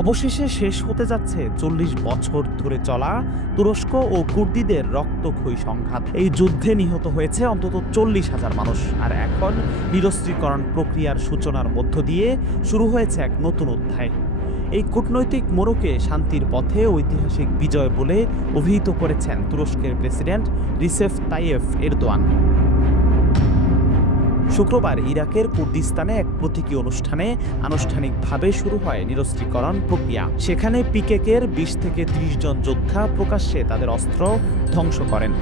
অবশেষে শেষ হতে যাচ্ছে ৪০ বছর ধরে চলা তুরস্ক ও কুর্দিদের রক্তক্ষয়ী সংঘাত। এই যুদ্ধে নিহত হয়েছে অন্তত ৪০,০০০ মানুষ, আর এখন নিরস্ত্রীকরণ প্রক্রিয়ার সূচনার মধ্য দিয়ে শুরু হয়েছে এক নতুন অধ্যায়। এই কূটনৈতিক মোড়কে শান্তির পথে ঐতিহাসিক বিজয় বলে অভিহিত করেছেন তুরস্কের প্রেসিডেন্ট রিসেপ তাইয়েপ এরদোয়ান। শুক্রবার ইরাকের কুর্দিস্তানে এক প্রতীকী অনুষ্ঠানে আনুষ্ঠানিকভাবে শুরু হয় নিরস্ত্রীকরণ প্রক্রিয়া। সেখানে পিকেকের ২০ থেকে ৩০ জন যোদ্ধা প্রকাশ্যে তাদের অস্ত্র ধ্বংস করেন।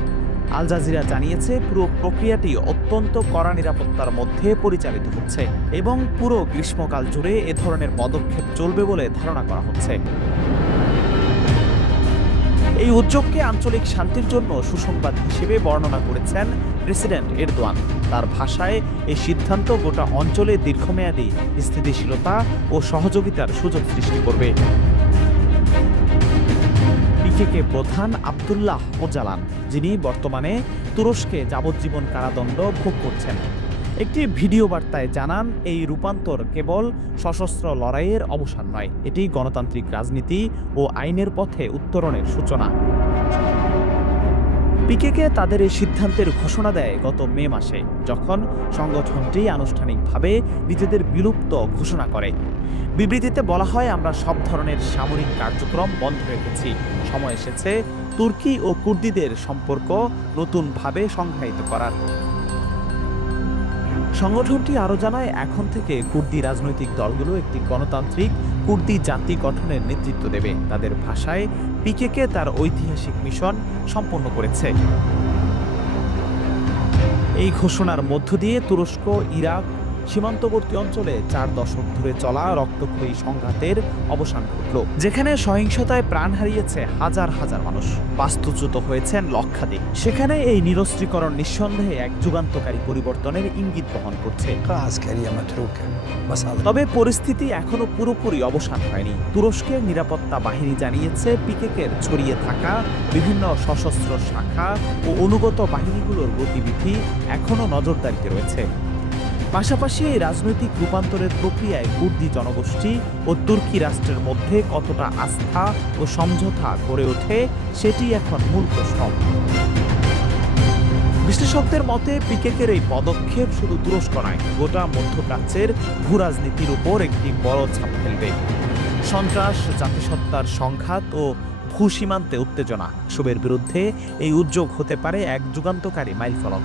আল জাজিরা জানিয়েছে পুরো প্রক্রিয়াটি অত্যন্ত কড়া নিরাপত্তার মধ্যে পরিচালিত হচ্ছে এবং পুরো গ্রীষ্মকাল জুড়ে এ ধরনের পদক্ষেপ চলবে বলে ধারণা করা হচ্ছে। এই উদ্যোগকে আঞ্চলিক শান্তির জন্য সুসংবাদ হিসেবে বর্ণনা করেছেন প্রেসিডেন্ট এরদোয়ান। তার ভাষায় এই সিদ্ধান্ত গোটা অঞ্চলে দীর্ঘমেয়াদী স্থিতিশীলতা ও সহযোগিতার সুযোগ সৃষ্টি করবে। পিকেকে প্রধান আব্দুল্লাহ ওজালান, যিনি বর্তমানে তুরস্কে যাবজ্জীবন কারাদণ্ড ভোগ করছেন, একটি ভিডিও বার্তায় জানান, এই রূপান্তর কেবল সশস্ত্র লড়াইয়ের অবসান নয়, এটি গণতান্ত্রিক রাজনীতি ও আইনের পথে উত্তরণের সূচনা। পিকেকে তাদের এই সিদ্ধান্তের ঘোষণা দেয় গত মে মাসে, যখন সংগঠনটি আনুষ্ঠানিকভাবে নিজেদের বিলুপ্ত ঘোষণা করে। বিবৃতিতে বলা হয়, আমরা সব ধরনের সামরিক কার্যক্রম বন্ধ রেখেছি। সময় এসেছে তুর্কি ও কুর্দিদের সম্পর্ক নতুনভাবে সংজ্ঞায়িত করার। সংগঠনটি আরও জানায়, এখন থেকে কুর্দি রাজনৈতিক দলগুলো একটি গণতান্ত্রিক কুর্দি জাতি গঠনের নেতৃত্ব দেবে। তাদের ভাষায়, পিকেকে তার ঐতিহাসিক মিশন সম্পন্ন করেছে। এই ঘোষণার মধ্য দিয়ে তুরস্ক ইরাক সীমান্তবর্তী অঞ্চলে ৪ দশক ধরে চলা রক্তক্ষয়ী সংঘাতের অবসান ঘটল, যেখানে সহিংসতায় প্রাণ হারিয়েছে হাজার হাজার মানুষ, বাস্তুচ্যুত হয়েছেন লক্ষাধিক। সেখানে এই নিরস্ত্রীকরণ নিঃসন্দেহে এক যুগান্তকারী পরিবর্তনের ইঙ্গিত বহন করছে। তবে পরিস্থিতি এখনো পুরোপুরি অবসান হয়নি। তুরস্কের নিরাপত্তা বাহিনী জানিয়েছে, পিকেকের ছড়িয়ে থাকা বিভিন্ন সশস্ত্র শাখা ও অনুগত বাহিনীগুলোর গতিবিধি এখনো নজরদারিতে রয়েছে। পাশাপাশি এই রাজনৈতিক রূপান্তরের প্রক্রিয়ায় কুর্দি জনগোষ্ঠী ও তুর্কি রাষ্ট্রের মধ্যে কতটা আস্থা ও সমঝোতা গড়ে ওঠে, সেটি এখন মূল প্রশ্ন। বিশ্লেষকদের মতে, পিকেকের এই পদক্ষেপ শুধু তুরস্ক নয়, গোটা মধ্যপ্রাচ্যের ভূরাজনীতির উপর একটি বড় ছাপ ফেলবে। সন্ত্রাস, জাতিসত্তার সংঘাত ও ভূসীমান্তে উত্তেজনা, সবের বিরুদ্ধে এই উদ্যোগ হতে পারে এক যুগান্তকারী মাইলফলক।